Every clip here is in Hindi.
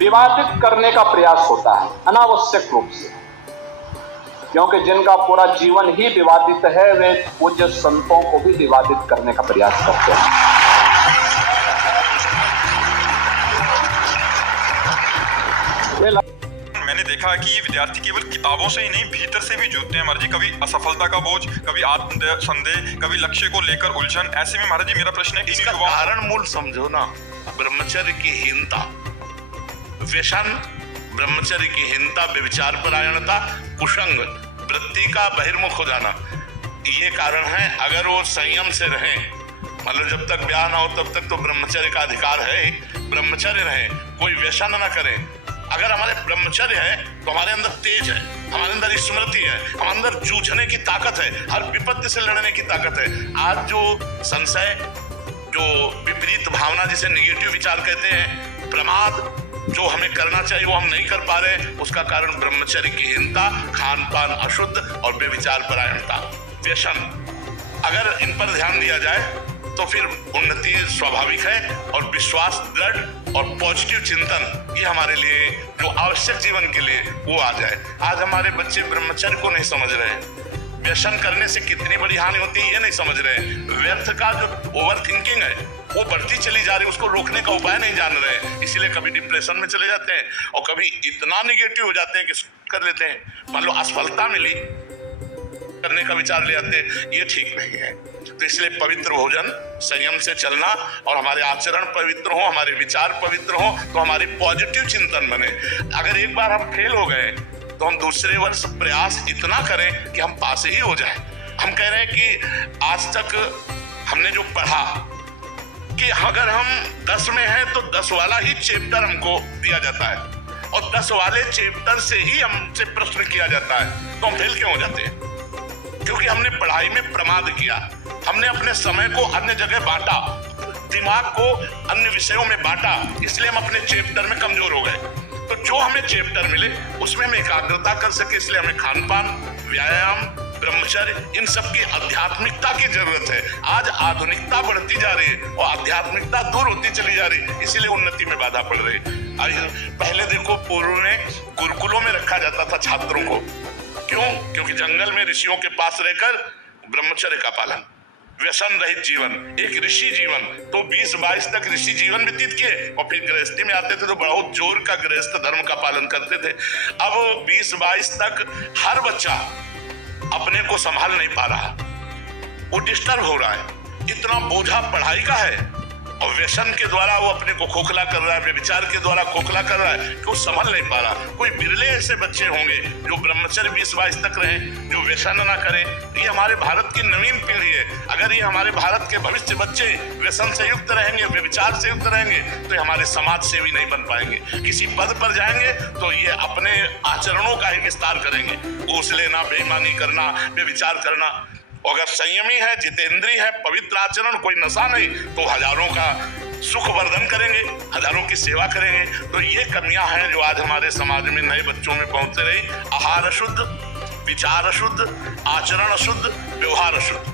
विवादित करने का प्रयास होता है अनावश्यक रूप से, क्योंकि जिनका पूरा जीवन ही विवादित है वे पूज्य संतों को भी विवादित करने का प्रयास करते हैं। मैंने देखा है कि ये विद्यार्थी केवल किताबों से ही नहीं भीतर से भी जूझते हैं महाराज जी। कभी असफलता का बोझ, कभी आत्म संदेह, कभी लक्ष्य को लेकर उलझन। ऐसे में महाराज जी मेरा प्रश्न है कि इसका कारण मूल समझो ना, ब्रह्मचर्य की हीनता, व्यसन, ब्रह्मचर्य की हीनता, व्यभिचार परायणता, कुसंग, वृत्ति का बहिर्मुख हो जाना, ये कारण है। अगर वो संयम से रहे, मतलब जब तक ब्याह ना हो तब तक तो ब्रह्मचर्य का अधिकार है, ब्रह्मचर्य रहे, कोई व्यसन ना करें। अगर हमारे ब्रह्मचर्य है तो हमारे अंदर तेज है, हमारे अंदर स्मृति है, हमारे अंदर जूझने की ताकत है, हर विपत्ति से लड़ने की ताकत है। आज जो संशय, जो विपरीत भावना, जिसे नेगेटिव विचार कहते हैं, प्रमाद, जो हमें करना चाहिए वो हम नहीं कर पा रहे, उसका कारण ब्रह्मचर्य की हीनता, खान पान अशुद्ध और बेविचार परायणता, व्यसन। अगर इन पर ध्यान दिया जाए तो फिर उन्नति स्वाभाविक है, और विश्वास दृढ़ और पॉजिटिव चिंतन, ये हमारे लिए जो आवश्यक जीवन के लिए वो आ जाए। आज हमारे बच्चे ब्रह्मचर्य को नहीं समझ रहे हैं, व्यसन करने से कितनी बड़ी हानि होती है ये नहीं समझ रहे हैं, व्यर्थ का जो ओवर थिंकिंग है वो बढ़ती चली जा रही है, उसको रोकने का उपाय नहीं जान रहे हैं। इसीलिए कभी डिप्रेशन में चले जाते हैं और कभी इतना निगेटिव हो जाते हैं कि कर लेते हैं। मान लो असफलता मिली, करने का विचार ले आते हैं, ये ठीक नहीं है। तो इसलिए पवित्र भोजन, संयम से चलना, और हमारे आचरण पवित्र हो, हमारे विचार पवित्र हो, तो हमारी पॉजिटिव चिंतन बने। अगर एक बार हम फेल हो गए तो हम दूसरे वर्ष प्रयास इतना करें कि हम पास ही हो जाएं। हम कह रहे हैं कि आज तक हमने जो पढ़ा कि अगर हम 10 में हैं तो 10 वाला ही चैप्टर हमको दिया जाता है, और 10 वाले चैप्टर से ही हमसे प्रश्न किया जाता है, तो हम फेल क्यों हो जाते हैं? क्योंकि हमने पढ़ाई में प्रमाद किया, हमने अपने समय को अन्य जगह बांटा, दिमाग को अन्य विषयों में बांटा, इसलिए हम अपने चैप्टर में कमजोर हो गए। तो जो हमें चैप्टर मिले उसमें हम एकाग्रता कर सके, इसलिए हमें खान पान, व्यायाम, ब्रह्मचर्य, इन सब की आध्यात्मिकता की जरूरत है। आज आधुनिकता बढ़ती जा रही है और आध्यात्मिकता दूर होती चली जा रही है, इसीलिए उन्नति में बाधा पड़ रही है। पहले देखो, पूर्व में गुरुकुलों में रखा जाता था छात्रों को, क्यों? क्योंकि जंगल में ऋषियों के पास रहकर ब्रह्मचर्य का पालन, व्यसन रहित जीवन, एक ऋषि जीवन। तो 20-22 तक ऋषि जीवन व्यतीत किए और फिर गृहस्थी में आते थे तो बहुत जोर का गृहस्थ धर्म का पालन करते थे। अब 20-22 तक हर बच्चा अपने को संभाल नहीं पा रहा, वो डिस्टर्ब हो रहा है, इतना बोझा पढ़ाई का है, और व्यसन के द्वारा वो अपने को खोखला कर रहा है, विचार के द्वारा खोखला कर रहा है कि वो संभल नहीं पा रहा। कोई बिरले ऐसे बच्चे होंगे जो ब्रह्मचर्य 20-22 तक रहे, जो व्यसन ना करें। ये हमारे भारत की नवीन पीढ़ी है। अगर ये हमारे भारत के भविष्य बच्चे व्यसन से युक्त रहेंगे, विचार से युक्त रहेंगे, तो ये हमारे समाज सेवी नहीं बन पाएंगे। किसी पद पर जाएंगे तो ये अपने आचरणों का ही विस्तार करेंगे, घूस लेना, बेईमानी करना, बेविचार करना। अगर संयमी है, जितेंद्रीय है, पवित्र आचरण, कोई नशा नहीं, तो हजारों का सुख वर्धन करेंगे, हजारों की सेवा करेंगे। तो ये कमियां हैं जो आज हमारे समाज में नए बच्चों में पहुंचते रही। आहार अशुद्ध, विचार अशुद्ध, आचरण अशुद्ध, व्यवहार अशुद्ध,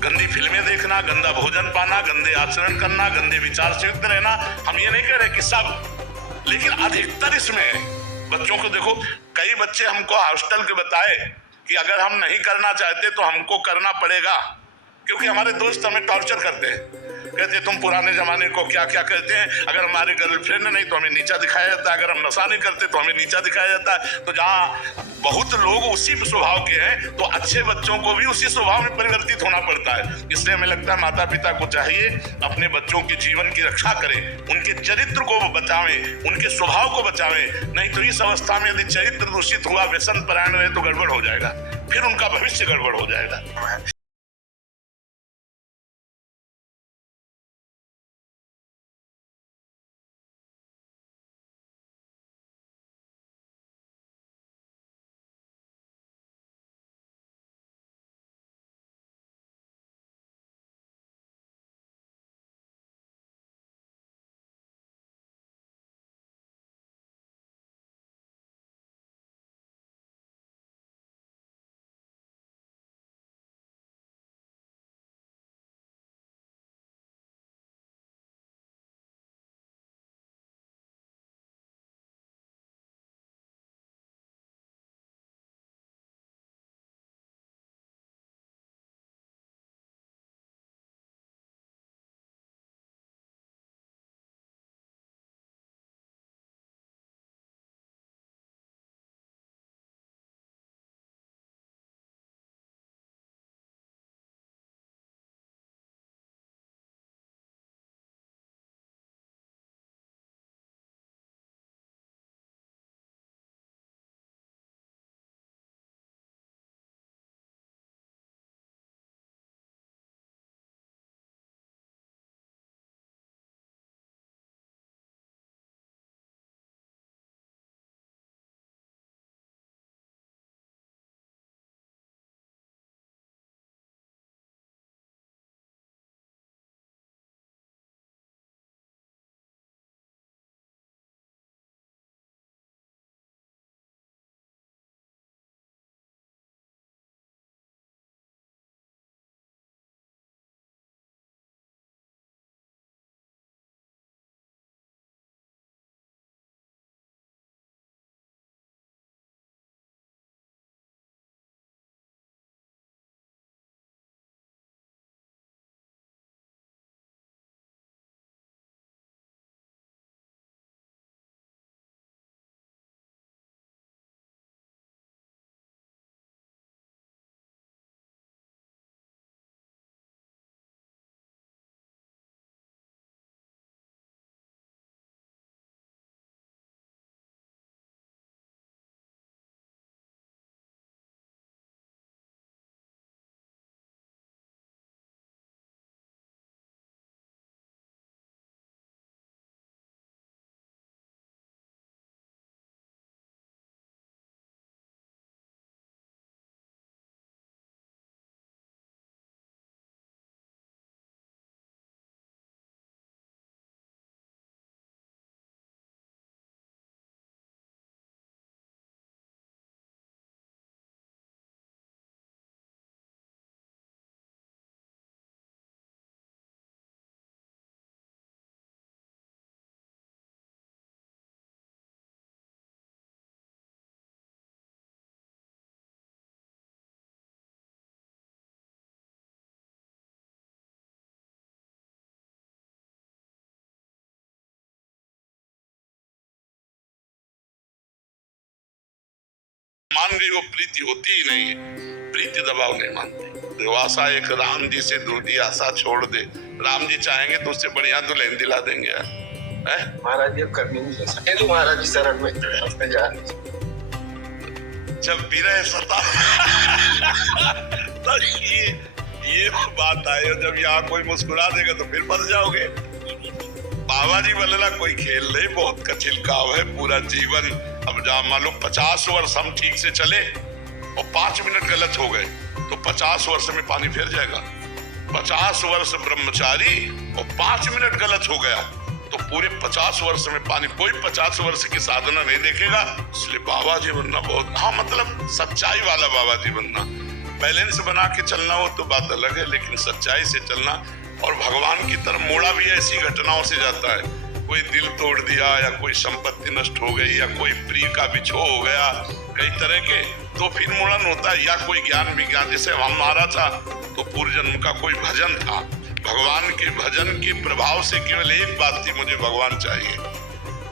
गंदी फिल्में देखना, गंदा भोजन पाना, गंदे आचरण करना, गंदे विचार से युक्त रहना। हम ये नहीं कह रहे कि सब, लेकिन अधिकतर इसमें बच्चों को देखो। कई बच्चे हमको हॉस्टल के बताए कि अगर हम नहीं करना चाहते तो हमको करना पड़ेगा, क्योंकि हमारे दोस्त हमें टॉर्चर करते हैं, कहते हैं तुम पुराने जमाने को क्या क्या कहते हैं। अगर हमारे गर्लफ्रेंड नहीं तो हमें नीचा दिखाया जाता है, अगर हम नशा नहीं करते तो हमें नीचा दिखाया जाता है। तो जहाँ बहुत लोग उसी स्वभाव के हैं, तो अच्छे बच्चों को भी उसी स्वभाव में परिवर्तित होना पड़ता है। इसलिए हमें लगता है माता पिता को चाहिए अपने बच्चों के जीवन की रक्षा करें, उनके चरित्र को बचावें, उनके स्वभाव को बचावें। नहीं तो इस अवस्था में यदि चरित्र दूषित हुआ, व्यसन परायण रहे, तो गड़बड़ हो जाएगा, फिर उनका भविष्य गड़बड़ हो जाएगा। मान गई वो प्रीति होती ही नहीं है। प्रीति दबाव नहीं मानती। तो आशा एक राम जी से दूधी आशा छोड़ दे। राम जी चाहेंगे तो उससे बढ़िया दुल्हन दिला देंगे यार। महाराज जी करनी नहीं सके तो महाराज जी शरण में जा जब विरह सता तो ये बात आए, जब यहाँ कोई मुस्कुरा देगा तो फिर फंस जाओगे। बाबा जी बोलेला कोई खेल नहीं, बहुत का छिलकाव है पूरा जीवन। अब जहाँ मान लो 50 वर्ष हम ठीक से चले और 5 मिनट गलत हो गए तो 50 वर्ष में पानी फिर जाएगा। 50 वर्ष ब्रह्मचारी और 5 मिनट गलत हो गया तो पूरे 50 वर्ष में पानी। कोई 50 वर्ष की साधना नहीं देखेगा। इसलिए बाबा जी बनना बहुत, हाँ मतलब सच्चाई वाला बाबा जी बनना। बैलेंस बना के चलना हो तो बात अलग है, लेकिन सच्चाई से चलना। और भगवान की तरफ मोड़ा भी ऐसी घटनाओं से जाता है। कोई दिल तोड़ दिया या कोई संपत्ति नष्ट हो गई या कोई प्रिय का बिछो हो गया, कई तरह के, तो फिर मुड़न होता है। या कोई ज्ञान विज्ञान, जैसे हमारा था तो पूर्व जन्म का कोई भजन था। भगवान के भजन के प्रभाव से केवल एक बात थी, मुझे भगवान चाहिए,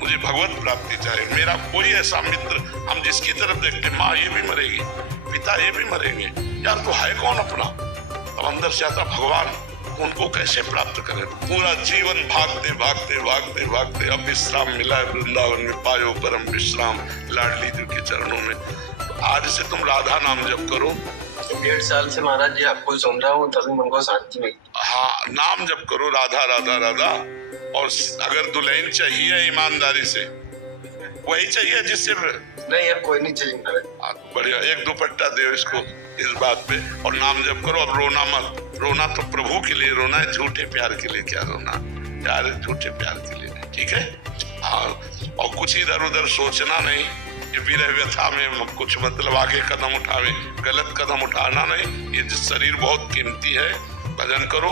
मुझे भगवत प्राप्ति चाहिए। मेरा कोई ऐसा मित्र, हम जिसकी तरफ देखते माँ ये भी मरेगी, पिता ये भी मरेंगे, यार तो है कौन अपना। अब अंदर से आता भगवान, उनको कैसे प्राप्त करें। पूरा जीवन भागते भागते भागते भागते अब विश्राम मिला है वृंदावन में, पायो परम विश्राम लाडली जी के चरणों में। तो आज से तुम राधा नाम जप करो। 1.5 साल से महाराज जी आपको सुन रहा हूँ, तभी मन को शांति मिली। हाँ, नाम जप करो राधा राधा राधा। और अगर दुल्हन चाहिए ईमानदारी से, वही चाहिए जिससे नहीं यार कोई नहीं चाहिए महाराज। बढ़िया, एक दुपट्टा दे इसको इस बात पे, और नाम जप करो। अब रोना मत। रोना तो प्रभु के लिए रोना है, झूठे प्यार के लिए क्या रोना। प्यार है झूठे प्यार के लिए, ठीक है। हाँ, और कुछ इधर उधर सोचना नहीं कि विरह व्यथा में कुछ मतलब आगे कदम उठावे, गलत कदम उठाना नहीं। ये शरीर बहुत कीमती है। भजन करो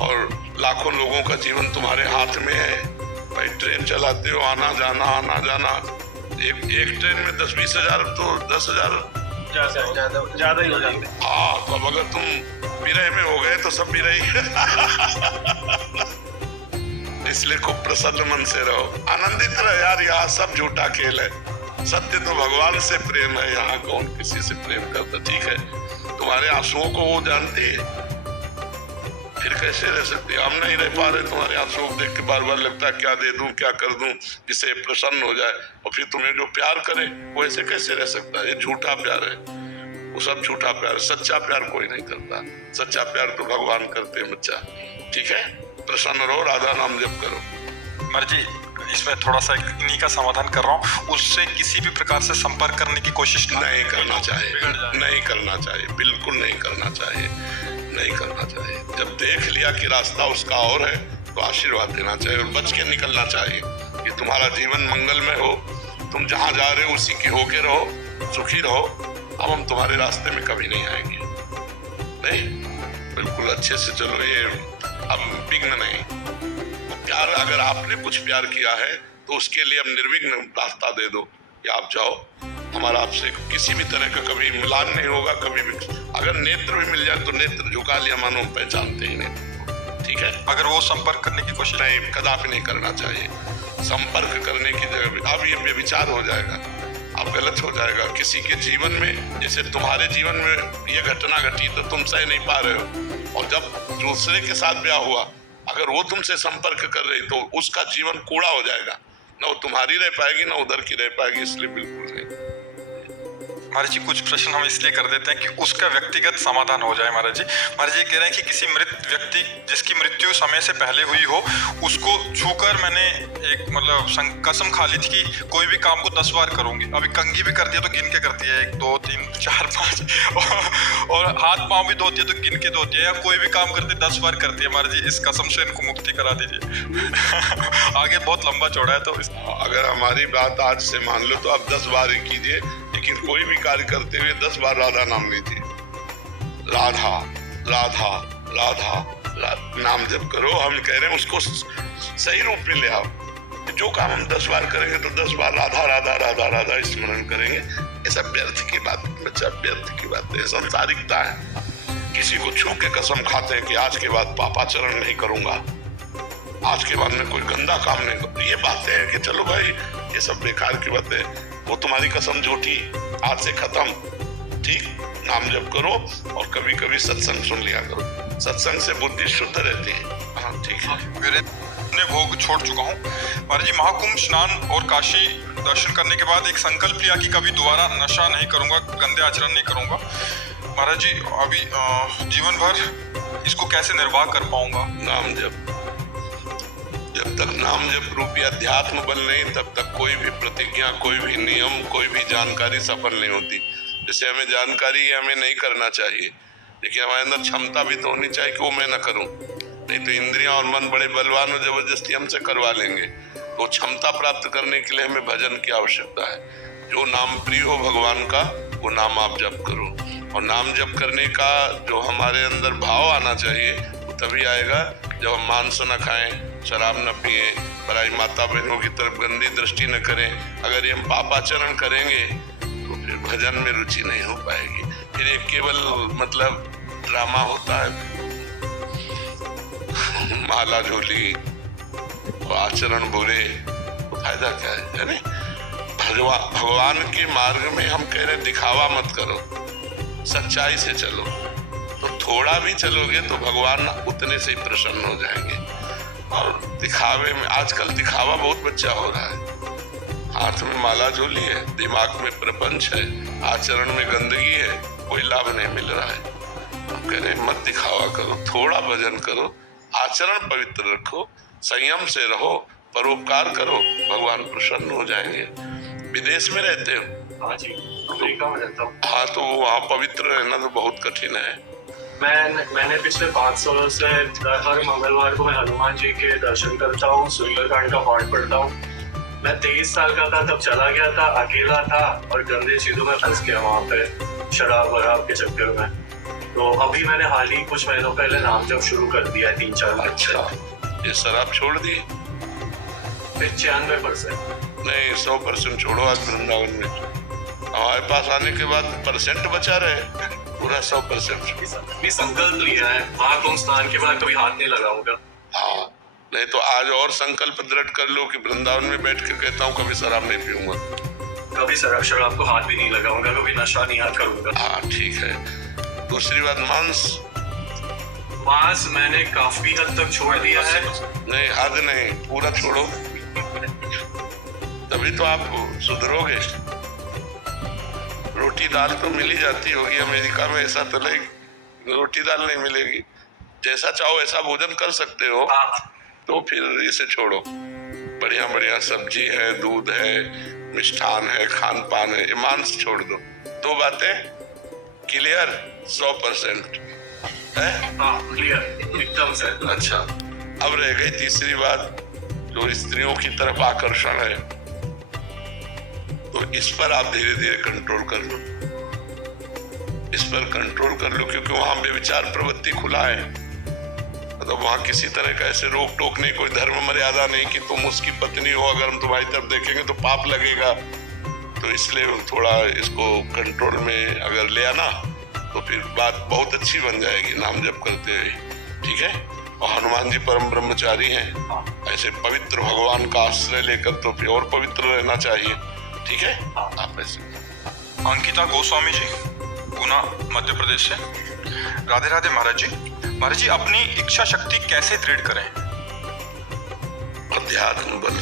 और लाखों लोगों का जीवन तुम्हारे हाथ में है। भाई ट्रेन चलाते हो, आना जाना, एक ट्रेन में 10-20 हजार तो 10,000 ज्यादा ही हो जाते। हाँ, तो अब अगर तुम विरह में हो गए तो सब विरह ही। इसलिए खूब प्रसन्न मन से रहो, आनंदित रहो यार। यहाँ सब झूठा खेल है, सत्य तो भगवान से प्रेम है। यहाँ कौन किसी से प्रेम करता, ठीक है। तुम्हारे आंसुओं को वो जानती है, फिर कैसे रह सकते। हम नहीं रह पा रहे, तुम्हारे आंसुओं को देख के बार बार लगता है क्या दे दूं, क्या कर दूं जिससे प्रसन्न हो जाए। और फिर तुम्हें जो प्यार करे वो ऐसे कैसे रह सकता है। ये झूठा प्यार है, वो सब झूठा प्यार। सच्चा प्यार कोई नहीं करता, सच्चा प्यार तो भगवान करते हैं बच्चा, ठीक है। प्रसन्न रहो, राधा नाम जप करो। मर्जी इसमें थोड़ा सा इन्हीं का समाधान कर रहा हूँ। उससे किसी भी प्रकार से संपर्क करने की कोशिश नहीं करना चाहिए, नहीं करना चाहिए, बिल्कुल नहीं करना चाहिए, नहीं करना चाहिए। जब देख लिया कि रास्ता उसका और है तो आशीर्वाद देना चाहिए और बच के निकलना चाहिए कि तुम्हारा जीवन मंगलमय हो। तुम जहाँ जा रहे हो उसी के होके रहो, सुखी रहो। अब हम तुम्हारे रास्ते में कभी नहीं आएंगे, नहीं, बिल्कुल अच्छे से चलो। ये अब विघ्न नहीं। प्यार, अगर आपने कुछ प्यार किया है तो उसके लिए अब निर्विघ्न रास्ता दे दो कि आप जाओ। हमारा आपसे किसी भी तरह का कभी मिलान नहीं होगा, कभी भी। अगर नेत्र भी मिल जाए तो नेत्र झुका लिया, मानो हम पहचानते ही नहीं, ठीक है। अगर वो संपर्क करने की कोशिश नहीं, कदापि नहीं करना चाहिए। संपर्क करने की जगह अब ये व्यभिचार हो जाएगा, अब गलत हो जाएगा। किसी के जीवन में, जैसे तुम्हारे जीवन में ये घटना घटी तो तुम सह नहीं पा रहे हो, और जब दूसरे के साथ ब्याह हुआ, अगर वो तुमसे संपर्क कर रही तो उसका जीवन कूड़ा हो जाएगा। ना वो तुम्हारी रह पाएगी ना उधर की रह पाएगी। इसलिए बिल्कुल नहीं। महाराज जी कुछ प्रश्न हम इसलिए कर देते हैं कि उसका व्यक्तिगत समाधान हो जाए। महाराज जी कह रहे हैं कि किसी मृत व्यक्ति जिसकी मृत्यु समय से पहले हुई हो, उसको छूकर मैंने एक मतलब कसम खा ली थी कि कोई भी काम को 10 बार करूंगी। अभी कंघी भी करती है तो गिन के करती है, 1 2 3 4 5 और हाथ पांव भी धोती है तो गिन के धोती है, या कोई भी काम करती है 10 बार करती है। महाराज जी इस कसम से इनको मुक्ति करा दीजिए। आगे बहुत लंबा चौड़ा है, तो अगर हमारी बात आज से मान लो तो आप 10 बार ही कीजिए, लेकिन कोई भी कार्य करते हुए 10 बार राधा नाम लीजिए। राधा राधा राधा नाम जप करो। हम कह रहे हैं उसको सही रूप में ले आओ। जो काम हम 10 बार करेंगे तो 10 बार राधा राधा राधा राधा स्मरण करेंगे। ये सब व्यर्थ की बात है बच्चा, व्यर्थ की बात है, संसारिकता है। किसी को छू के कसम खाते हैं कि आज के बाद पापाचरण नहीं करूंगा, आज के बाद में कोई गंदा काम नहीं करूंगा। ये बातें हैं कि चलो भाई ये सब बेकार की बातें। वो तुम्हारी कसम झूठी, आज से खत्म, ठीक। नाम जप करो और कभी कभी सत्संग सुन लिया करो, सत्संग से बुद्धि शुद्ध रहती है। हाँ ठीक है। वीरेंद्र भोग छोड़ चुका हूँ महाराज जी। महाकुंभ स्नान और काशी दर्शन करने के बाद एक संकल्प लिया कि कभी दोबारा नशा नहीं करूंगा, गंदे आचरण नहीं करूंगा। महाराज जी अभी जीवन भर इसको कैसे निर्वाह कर पाऊंगा? नाम जप, जब तक नाम जप रूपी अध्यात्म बल नहीं, तब तक कोई भी प्रतिज्ञा, कोई भी नियम, कोई भी जानकारी सफल नहीं होती। जैसे हमें जानकारी है हमें नहीं करना चाहिए, लेकिन हमारे अंदर क्षमता भी तो होनी चाहिए कि वो मैं न करूं। नहीं तो इंद्रियां और मन बड़े बलवान और जबरदस्ती हमसे करवा लेंगे। तो क्षमता प्राप्त करने के लिए हमें भजन की आवश्यकता है। जो नाम प्रिय हो भगवान का वो नाम आप जप करो, और नाम जप करने का जो हमारे अंदर भाव आना चाहिए वो तभी आएगा जब हम मांस न खाएं, शराब न पिए, पराई माता बहनों की तरफ गंदी दृष्टि न करें। अगर ये हम पापाचरण करेंगे तो फिर भजन में रुचि नहीं हो पाएगी। फिर ये केवल मतलब ड्रामा होता है, माला झोली, आचरण बुरे, तो फायदा क्या है नहीं? भगवान के मार्ग में हम कह रहे दिखावा मत करो, सच्चाई से चलो। तो थोड़ा भी चलोगे तो भगवान उतने से ही प्रसन्न हो जाएंगे। और दिखावे में आजकल दिखावा बहुत बच्चा हो रहा है। हाथ में माला झोली है, दिमाग में प्रपंच है, आचरण में गंदगी है, कोई लाभ नहीं मिल रहा है। हम कह रहे मत दिखावा करो, थोड़ा भजन करो, आचरण पवित्र रखो, संयम से रहो, परोपकार करो, भगवान प्रसन्न हो जाएंगे। विदेश में रहते हो? हाँ जी, अमेरिका में रहता हूँ। हाँ, तो वहाँ पवित्र रहना तो बहुत कठिन है। मैंने पिछले 5 सालों से हर मंगलवार को मैं हनुमान जी के दर्शन करता हूँ, सुंदरकांड का पाठ पढ़ता हूँ। मैं 23 साल का था तब चला गया था, अकेला था और गंदे चीजों में फंस गया वहाँ पे, शराब वराब के चक्कर में। तो अभी मैंने हाल ही कुछ महीनों पहले नाम जप शुरू कर दिया है, 3-4 महीने। अच्छा, ये शराब छोड़ दी? 95%। नहीं, 100% छोड़ो। आज वृंदावन में हमारे पास आने के बाद परसेंट बचा रहे, पूरा 100%। भी संकल्प लिया है, महाकुंभ स्नान के बाद कभी हाथ नहीं लगाऊंगा। हाँ, नहीं तो आज और संकल्प दृढ़ कर लो कि वृंदावन में बैठ के कहता हूँ कभी शराब नहीं पीऊंगा, कभी शराब को हाथ भी नहीं लगाऊंगा, कभी नशा नहीं हाथ करूंगा। हाँ ठीक है। दूसरी बात, मांस मैंने काफी हद तक छोड़ दिया है। नहीं, हद नहीं, पूरा छोड़ो, तभी तो आप सुधरोगे। रोटी दाल तो मिल ही जाती होगी अमेरिका में, ऐसा तो नहीं रोटी दाल नहीं मिलेगी। जैसा चाहो ऐसा भोजन कर सकते हो, तो फिर इसे छोड़ो। बढ़िया बढ़िया सब्जी है, दूध है, मिष्ठान है, खान पान है, मांस छोड़ दो। 2 बातें क्लियर? 100% है? हाँ, क्लियर एकदम से। अच्छा, अब रह गई तीसरी बात, जो स्त्रियों की तरफ आकर्षण है, तो इस पर आप धीरे धीरे कंट्रोल कर लो, इस पर कंट्रोल कर लो, क्योंकि वहां व्यभिचार प्रवृत्ति खुला है। मतलब वहां किसी तरह का ऐसे रोक टोक नहीं, कोई धर्म मर्यादा नहीं कि तुम उसकी पत्नी हो, अगर हम तुम्हारी तरफ देखेंगे तो पाप लगेगा। तो इसलिए थोड़ा इसको कंट्रोल में अगर ले आना तो फिर बात बहुत अच्छी बन जाएगी नाम जप करते हुए, ठीक है। और हनुमान जी परम ब्रह्मचारी हैं, ऐसे पवित्र भगवान का आश्रय लेकर तो फिर और पवित्र रहना चाहिए, ठीक है। आप ऐसे। अंकिता गोस्वामी जी, गुना मध्य प्रदेश से। राधे राधे महाराज जी। महाराज जी, अपनी इच्छा शक्ति कैसे दृढ़ करें? अध्यात्म बल